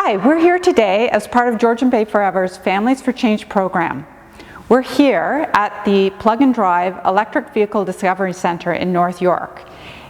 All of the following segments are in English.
Hi, we're here today as part of Georgian Bay Forever's Families for Change program. We're here at the Plug and Drive Electric Vehicle Discovery Center in North York.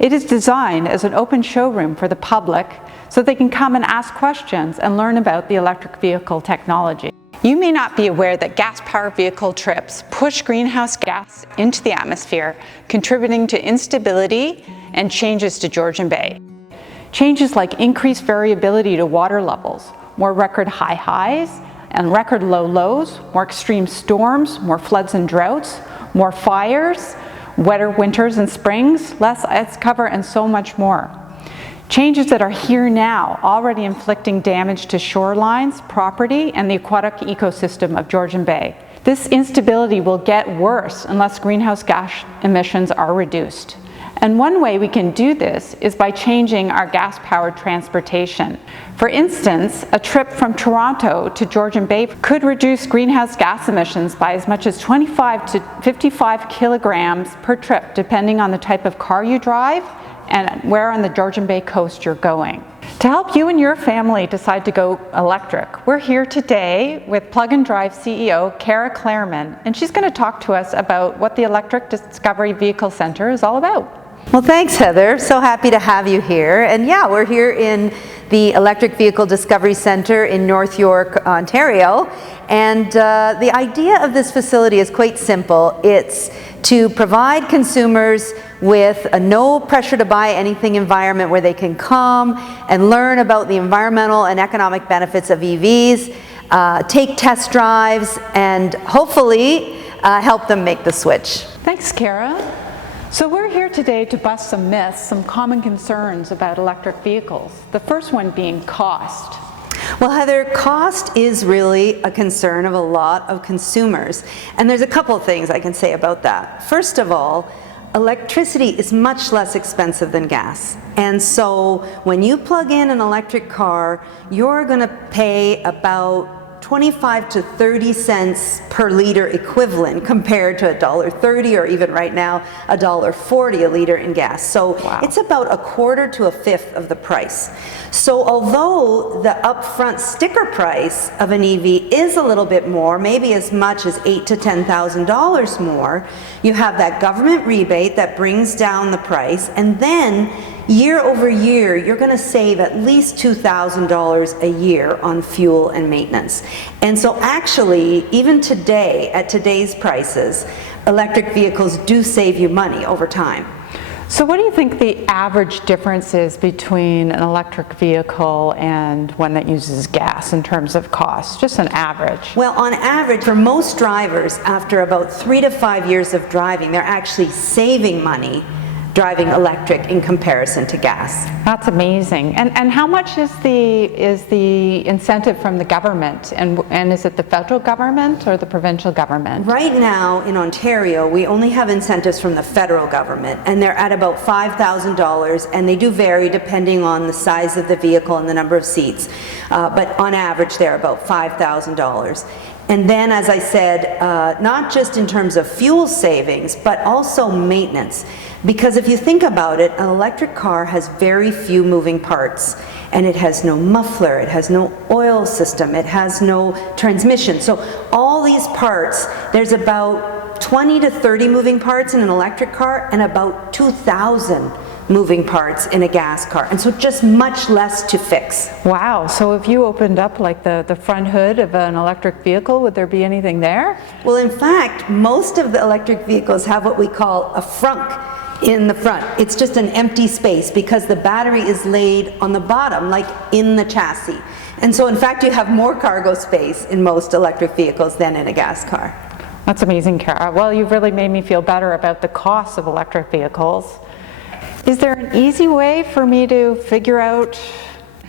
It is designed as an open showroom for the public so they can come and ask questions and learn about the electric vehicle technology. You may not be aware that gas-powered vehicle trips push greenhouse gas into the atmosphere, contributing to instability and changes to Georgian Bay. Changes like increased variability to water levels, more record high highs and record low lows, more extreme storms, more floods and droughts, more fires, wetter winters and springs, less ice cover, and so much more. Changes that are here now, already inflicting damage to shorelines, property, and the aquatic ecosystem of Georgian Bay. This instability will get worse unless greenhouse gas emissions are reduced. And one way we can do this is by changing our gas-powered transportation. For instance, a trip from Toronto to Georgian Bay could reduce greenhouse gas emissions by as much as 25 to 55 kilograms per trip, depending on the type of car you drive and where on the Georgian Bay coast you're going. To help you and your family decide to go electric, we're here today with Plug and Drive CEO Kara Clareman, and she's going to talk to us about what the Electric Discovery Vehicle Center is all about. Well, thanks, Heather. So happy to have you here. And yeah, we're here in the Electric Vehicle Discovery Center in North York, Ontario. And the idea of this facility is quite simple. It's to provide consumers with a no pressure to buy anything environment where they can come and learn about the environmental and economic benefits of EVs, take test drives, and hopefully help them make the switch. Thanks, Kara. So we're here today to bust some myths, some common concerns about electric vehicles. The first one being cost. Well, Heather, cost is really a concern of a lot of consumers. And there's a couple of things I can say about that. First of all, electricity is much less expensive than gas. And so when you plug in an electric car, you're going to pay about 25 to 30 cents per liter equivalent compared to $1.30 or even right now $1.40 a liter in gas. So wow. It's about a quarter to a fifth of the price. So although the upfront sticker price of an EV is a little bit more, maybe as much as $8,000 to $10,000 more, you have that government rebate that brings down the price, and then year over year, you're going to save at least $2,000 a year on fuel and maintenance. And so actually, even today, at today's prices, electric vehicles do save you money over time. So what do you think the average difference is between an electric vehicle and one that uses gas in terms of cost? Just an average. Well, on average, for most drivers, after about 3 to 5 years of driving, they're actually saving money driving electric in comparison to gas. That's amazing. And how much is the incentive from the government? And is it the federal government or the provincial government? Right now in Ontario, we only have incentives from the federal government, and they're at about $5,000, and they do vary depending on the size of the vehicle and the number of seats. But on average, they're about $5,000. And then, as I said, not just in terms of fuel savings, but also maintenance. Because if you think about it, an electric car has very few moving parts, and it has no muffler, it has no oil system, it has no transmission. So all these parts, there's about 20 to 30 moving parts in an electric car and about 2,000 moving parts in a gas car, and so just much less to fix. Wow, so if you opened up like the front hood of an electric vehicle, would there be anything there? Well, in fact, most of the electric vehicles have what we call a frunk in the front. It's just an empty space because the battery is laid on the bottom, like in the chassis. And so in fact, you have more cargo space in most electric vehicles than in a gas car. That's amazing, Kara. Well, you've really made me feel better about the cost of electric vehicles. Is there an easy way for me to figure out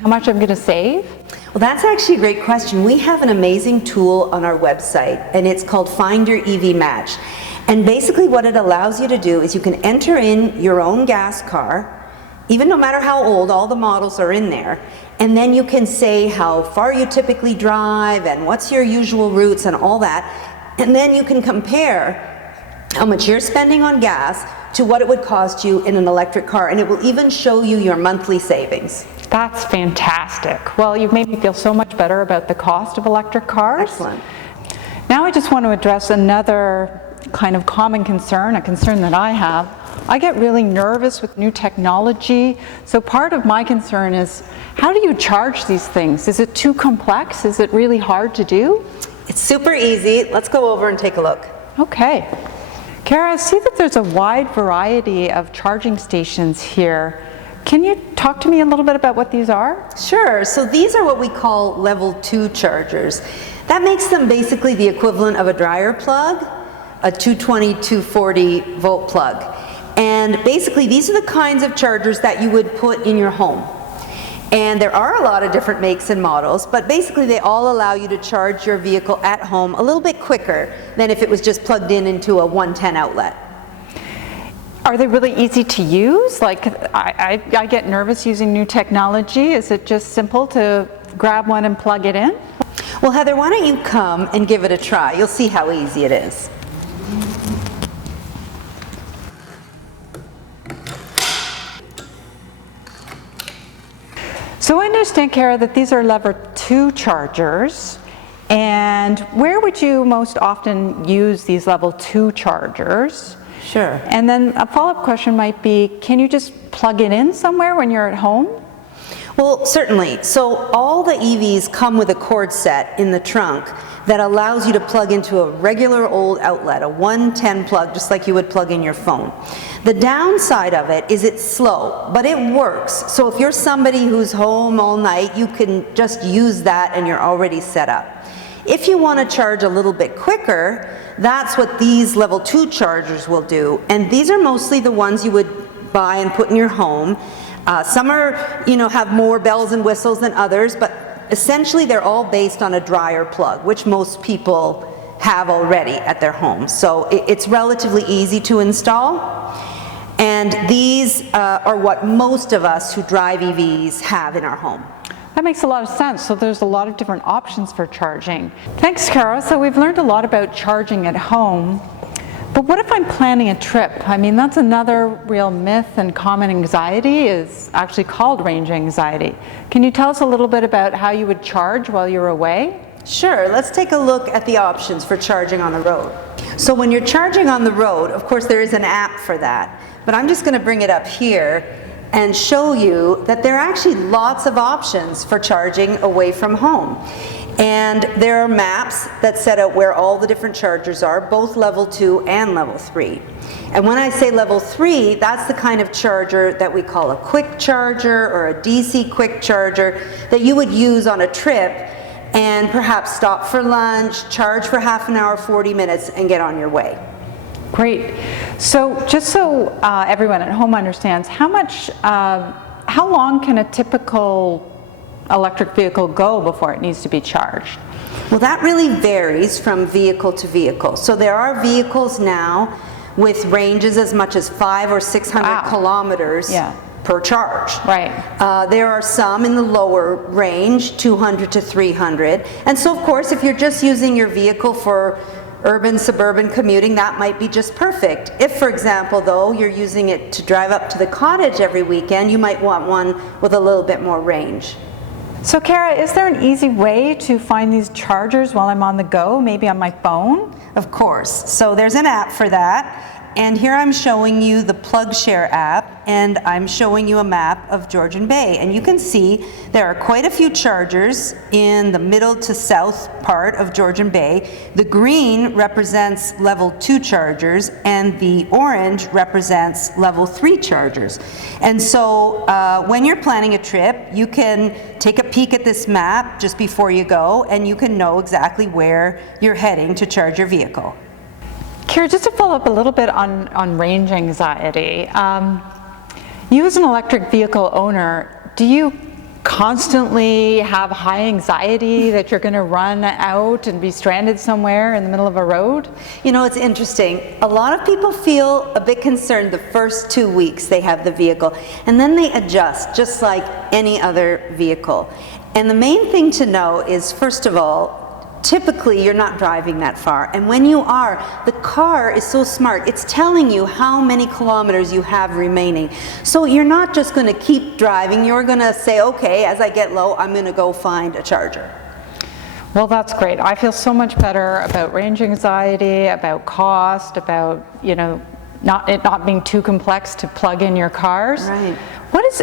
how much I'm going to save? Well, that's actually a great question. We have an amazing tool on our website, and it's called Find Your EV Match. And basically what it allows you to do is you can enter in your own gas car, even no matter how old, all the models are in there, and then you can say how far you typically drive and what's your usual routes and all that, and then you can compare how much you're spending on gas to what it would cost you in an electric car, and it will even show you your monthly savings. That's fantastic. Well, you've made me feel so much better about the cost of electric cars. Excellent. Now I just want to address another kind of common concern, a concern that I have. I get really nervous with new technology, so part of my concern is, how do you charge these things? Is it too complex? Is it really hard to do? It's super easy. Let's go over and take a look. Okay. Kara, I see that there's a wide variety of charging stations here. Can you talk to me a little bit about what these are? Sure. So these are what we call level 2 chargers. That makes them basically the equivalent of a dryer plug, a 220, 240 volt plug. And basically these are the kinds of chargers that you would put in your home. And there are a lot of different makes and models, but basically they all allow you to charge your vehicle at home a little bit quicker than if it was just plugged in into a 110 outlet. Are they really easy to use? Like, I get nervous using new technology. Is it just simple to grab one and plug it in? Well, Heather, why don't you come and give it a try? You'll see how easy it is. So I understand, Kara, that these are level 2 chargers. And where would you most often use these level 2 chargers? Sure. And then a follow-up question might be, can you just plug it in somewhere when you're at home? Well, certainly. So all the EVs come with a cord set in the trunk that allows you to plug into a regular old outlet, a 110 plug, just like you would plug in your phone. The downside of it is it's slow, but it works. So if you're somebody who's home all night, you can just use that and you're already set up. If you want to charge a little bit quicker, that's what these level 2 chargers will do. And these are mostly the ones you would buy and put in your home. Some are, have more bells and whistles than others, but essentially they're all based on a dryer plug, which most people have already at their home. So it's relatively easy to install. And these are what most of us who drive EVs have in our home. That makes a lot of sense. So there's a lot of different options for charging. Thanks, Kara. So we've learned a lot about charging at home. But what if I'm planning a trip? I mean, that's another real myth and common anxiety, is actually called range anxiety. Can you tell us a little bit about how you would charge while you're away? Sure. Let's take a look at the options for charging on the road. So when you're charging on the road, of course there is an app for that, but I'm just going to bring it up here and show you that there are actually lots of options for charging away from home. And there are maps that set out where all the different chargers are, both level 2 and level 3. And when I say level 3, that's the kind of charger that we call a quick charger or a DC quick charger that you would use on a trip and perhaps stop for lunch, charge for half an hour, 40 minutes, and get on your way. Great. So just so everyone at home understands, how long can a typical electric vehicle go before it needs to be charged? Well, that really varies from vehicle to vehicle. So there are vehicles now with ranges as much as 500 or 600 kilometers per charge. Right. There are some in the lower range, 200 to 300. And so, of course, if you're just using your vehicle for urban, suburban commuting, that might be just perfect. If, for example, though, you're using it to drive up to the cottage every weekend, you might want one with a little bit more range. So Kara, is there an easy way to find these chargers while I'm on the go, maybe on my phone? Of course. So there's an app for that. And here I'm showing you the PlugShare app, and I'm showing you a map of Georgian Bay. And you can see there are quite a few chargers in the middle to south part of Georgian Bay. The green represents level 2 chargers, and the orange represents level 3 chargers. And so when you're planning a trip, you can take a peek at this map just before you go, and you can know exactly where you're heading to charge your vehicle. Kara, just to follow up a little bit on range anxiety, you as an electric vehicle owner, do you constantly have high anxiety that you're going to run out and be stranded somewhere in the middle of a road? You know, it's interesting. A lot of people feel a bit concerned the first 2 weeks they have the vehicle, and then they adjust just like any other vehicle. And the main thing to know is, first of all, typically you're not driving that far, and when you are, the car is so smart, it's telling you how many kilometers you have remaining. So you're not just going to keep driving, you're going to say, okay, as I get low, I'm going to go find a charger. Well, that's great. I feel so much better about range anxiety, about cost, about, you know, it not being too complex to plug in your cars. Right.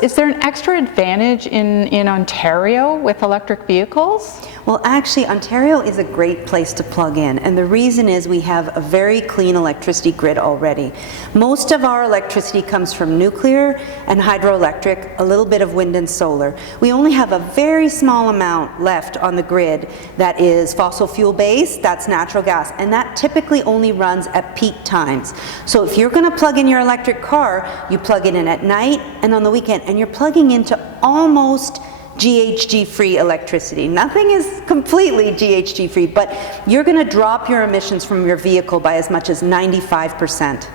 Is there an extra advantage in Ontario with electric vehicles? Well, actually, Ontario is a great place to plug in, and the reason is we have a very clean electricity grid already. Most of our electricity comes from nuclear and hydroelectric, a little bit of wind and solar. We only have a very small amount left on the grid that is fossil fuel based, that's natural gas, and that typically only runs at peak times. So if you're going to plug in your electric car, you plug it in at night and on the weekend, and you're plugging into almost GHG-free electricity. Nothing is completely GHG-free, but you're going to drop your emissions from your vehicle by as much as 95%.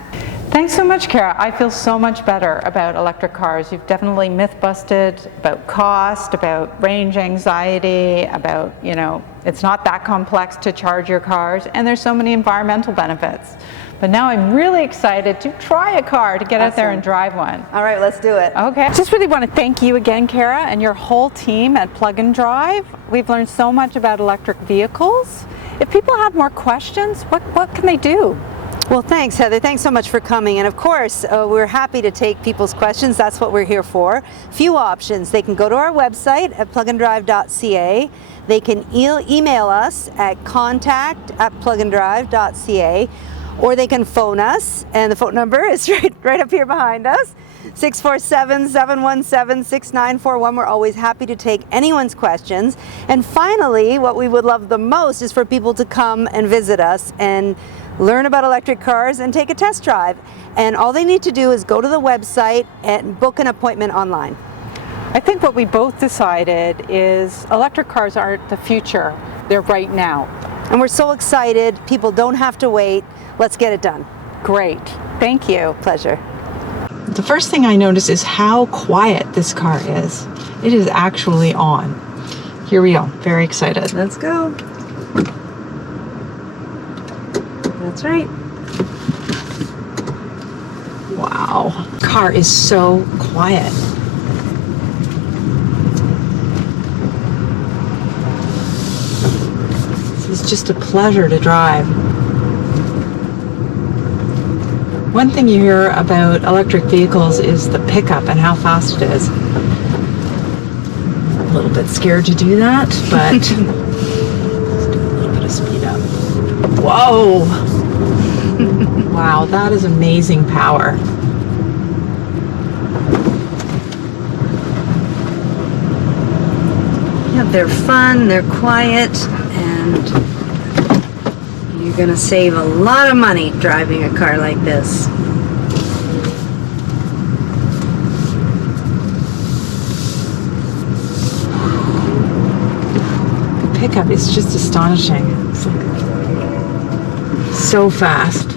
Thanks so much, Kara. I feel so much better about electric cars. You've definitely myth-busted about cost, about range anxiety, about, you know, it's not that complex to charge your cars, and there's so many environmental benefits. But now I'm really excited to try a car, to get out there and drive one. All right, let's do it. Okay. Just really want to thank you again, Kara, and your whole team at Plug and Drive. We've learned so much about electric vehicles. If people have more questions, what can they do? Well, thanks, Heather. Thanks so much for coming. And of course, we're happy to take people's questions. That's what we're here for. Few options. They can go to our website at pluganddrive.ca. They can email us at contact@pluganddrive.ca. Or they can phone us, and the phone number is right up here behind us, 647-717-6941. We're always happy to take anyone's questions. And finally, what we would love the most is for people to come and visit us and learn about electric cars and take a test drive. And all they need to do is go to the website and book an appointment online. I think what we both decided is electric cars aren't the future, they're right now. And we're so excited. People don't have to wait. Let's get it done. Great. Thank you. Pleasure. The first thing I notice is how quiet this car is. It is actually on. Here we go. Very excited. Let's go. That's right. Wow. Car is so quiet. This is just a pleasure to drive. One thing you hear about electric vehicles is the pickup and how fast it is. A little bit scared to do that, but let's do a little bit of speed up. Whoa! Wow, that is amazing power. Yeah, they're fun, they're quiet, and you're going to save a lot of money driving a car like this. The pickup is just astonishing. It's like so fast.